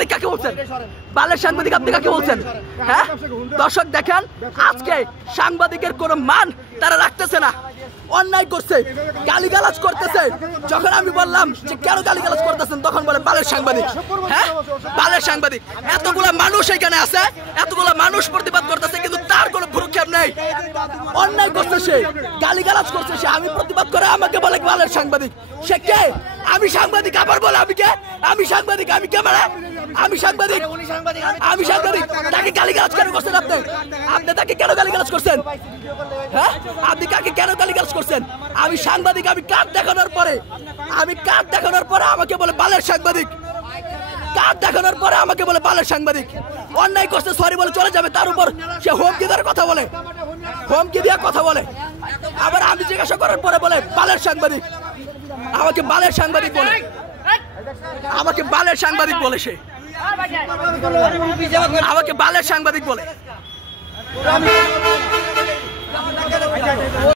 সাংবাদিক কাকে বলছেন? বালের সাংবাদিক আপনি কাকে বলছেন? হ্যাঁ দর্শক দেখেন, আজকে সাংবাদিকের কোনো মান তারা রাখতেছে না, অন্যায় করছে, গালিগালাজ করতেছে। যখন আমি বললাম যে কেন গালিগালাজ করতেছেন, তখন বলে বালের সাংবাদিক। হ্যাঁ বালের সাংবাদিক। এতগুলা মানুষ এখানে আছে, এতগুলা মানুষ প্রতিবাদ করতেছে, কিন্তু তার কোনো ভ্রুক্ষেপ নেই। অন্যায় করছে সে, গালিগালাজ করছে সে, আমি প্রতিবাদ করে আমাকে বলে বালের সাংবাদিক। সে কে? আমি সাংবাদিক, আবার বলে আমি কে? আমি সাংবাদিক, আমি কে? মানে আমি সাংবাদিক, আমি সাংবাদিক। তাকে গালিগালাজ কেন করছেন আপনি? আপনি তাকে কেন গালিগালাজ করছেন? হ্যাঁ আপনি কাকে কেন গালিগালাজ করছেন? আমি সাংবাদিক, আমি কার্ড দেখানোর পরে, আমি কার্ড দেখানোর পরে আমাকে বলে বালের সাংবাদিক। কার্ড দেখানোর পরে আমাকে বলে বালের সাংবাদিক। অন্যায় করছে সরি বলে চলে যাবে, তার উপর সে হুমকি দেওয়ার কথা বলে, হুমকি দেওয়ার কথা বলে। আবার আমি জিজ্ঞাসা করার পরে বলে বালের সাংবাদিক। আমাকে বালের সাংবাদিক বলে, আমাকে বালের সাংবাদিক বলে, সে আমাকে বালের সাংবাদিক বলে।